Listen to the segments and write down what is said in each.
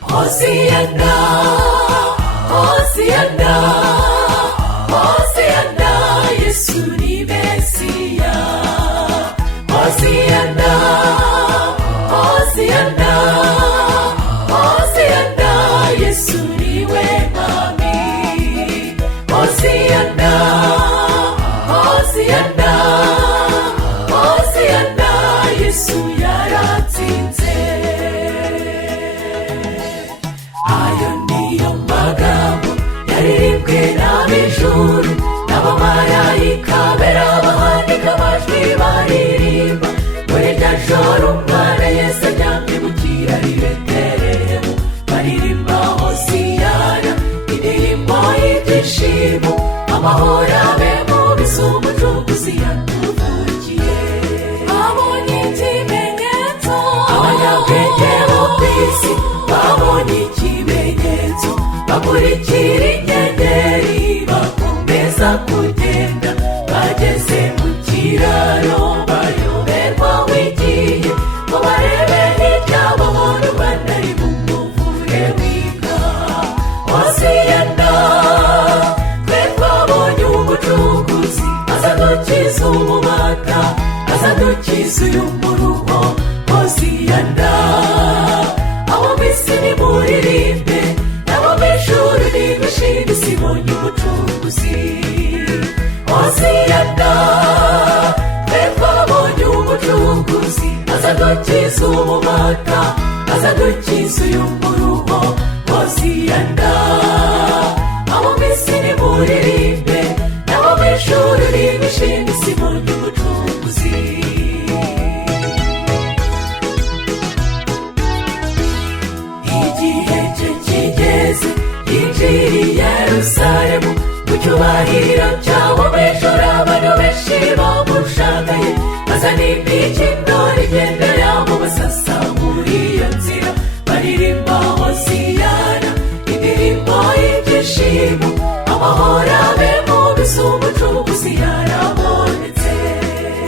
Hosiana, Hosiana, Hosiana, Yesu ni Mesiya. Hosiana, Hosiana, Hosiana, Yesu ni Mwami. Hosiana, Hosiana, Hosiana, Yesu yaratsinze. Ayo niyo magambo yaririmbwe n'ab'ijuru n'abamarayika bera bahanika amajwi baririmba muri rya joro umwana Yesu aryamye mu kiraro i Betelehemu. Baririmba Hosiyana, indirimbo y'ibyishimo, amahoro abe mu bisumu Umucunguzi yatuvukiye. Babonye ikimenyetso, abanyabwenge bo ku isi babonye ikimenyetso, bakurikira inyenyeri bakomeza kugenda. Bageze mu kiraro bayoberwa wigiye, ngo barebe hirya babona Rwanda ari mu muvure w'inka. Hosiyana, twe twabonye Umucunguzi azadukiza umubata, azadukiza uyu muruho. Hosiyana, abo mw'isi nimuririmbe, n'abo mw'ijuru nimwishime, isi ibonye Umucunguzi. Hosiyana, twe twabonye Umucunguzi azadukiza umubata, azadukiza uyu muruho. Hosiyana, abo mw'isi nimuririmbe, n'abo mw'ijuru nimwishime, isi ibonye Umucunguzi. Igihe cye kigeze yinjira i Yerusalemu, mu cyubahiro cyabo b'ijuru abantu benshi bamushagaye. Bazana imikindo igendera mu basasa muri iyo nzira, baririmba Hosiyana, indirimbo y'ibyishimo, amahoro abe mu bisumu Umucunguzi yarabonetse.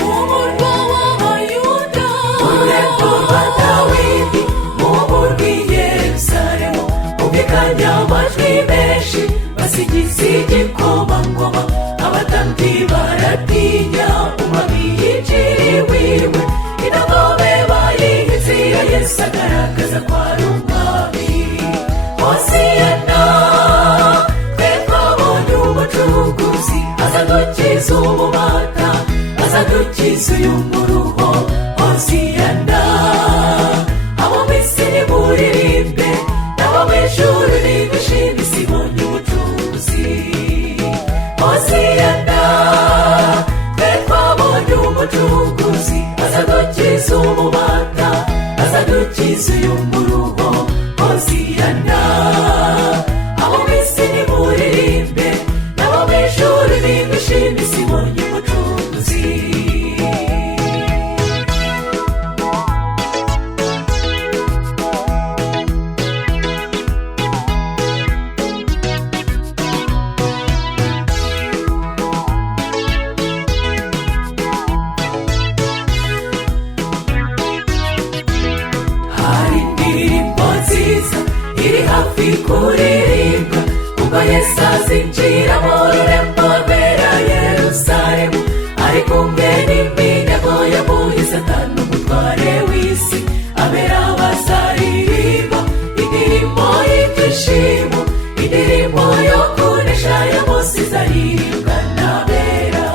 Mu murwa w'Abayuda, mu rurembo rwa Dawidi, mu murwa i Yerusalemu, humvikanye amajwi menshi basigiza igikomangoma. Abatambyi baratinya, umwami yinjira iwiwe, indogobe bayiha inzira, Yesu agaragaza ko ari umwami. Hosiyana, twe twabonye Umucunguzi azadukiza umubata, azadukiza uyu muruho. Hosiyana, abo mw'isi nimuririmbe, n'abo mw'ijuru nimwishime, isi ibonye Umucunguzi. Hosiyana, twe twabonye Umucunguzi azadukiza umubata, azadukiza uyu muruho. Hosiyana, abo mw'isi nimuririmbe, n'abo mw'ijuru nimwishime, isi ibonye Umucunguzi. Hari indirimbo nziza iri hafi kuririmbwa, ubwo Yesu azinjira mu rurembo rwera Yerusalemu, ari kumwe n'iminyago yamuye Satani umutware w'isi. Abera bazaririmba indirimbo y'ibyishimo, indirimbo yo kunesha ya Mose izaririmbwa n'abera.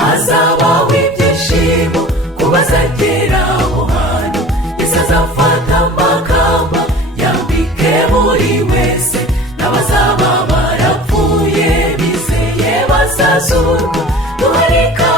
Hazabaho ibyishimo ku bazagera aho hantu, Yesu azafata amakamba yambike buri wese, n'abazaba barapfuye bizeye bazazurwa. Duhanika